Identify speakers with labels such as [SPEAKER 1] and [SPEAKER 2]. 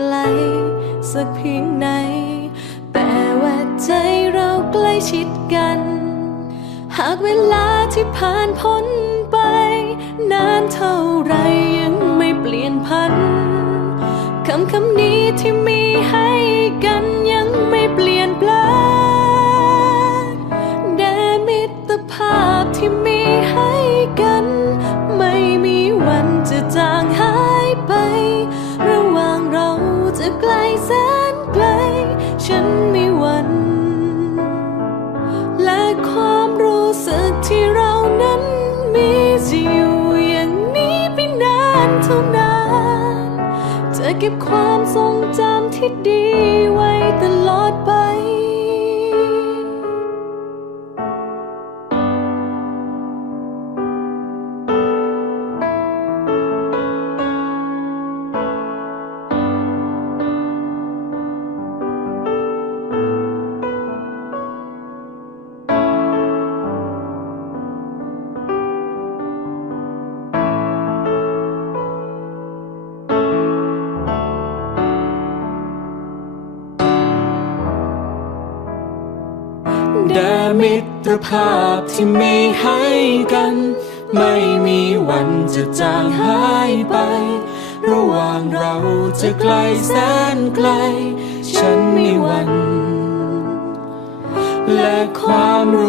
[SPEAKER 1] ไกล สักเพียงไหน แต่ว่าใจเราใกล้ชิดกัน หากเวลาที่ผ่านพ้นไป นานเท่าไรยังไม่เปลี่ยนพันคำคำนี้ที่ บความทรงจำที่ดี
[SPEAKER 2] แด่มิตรภาพที่มีให้กัน ไม่มีวันจะจางหายไป ระหว่างเราจะไกลแสนไกล ฉันไม่หวัน และความรู้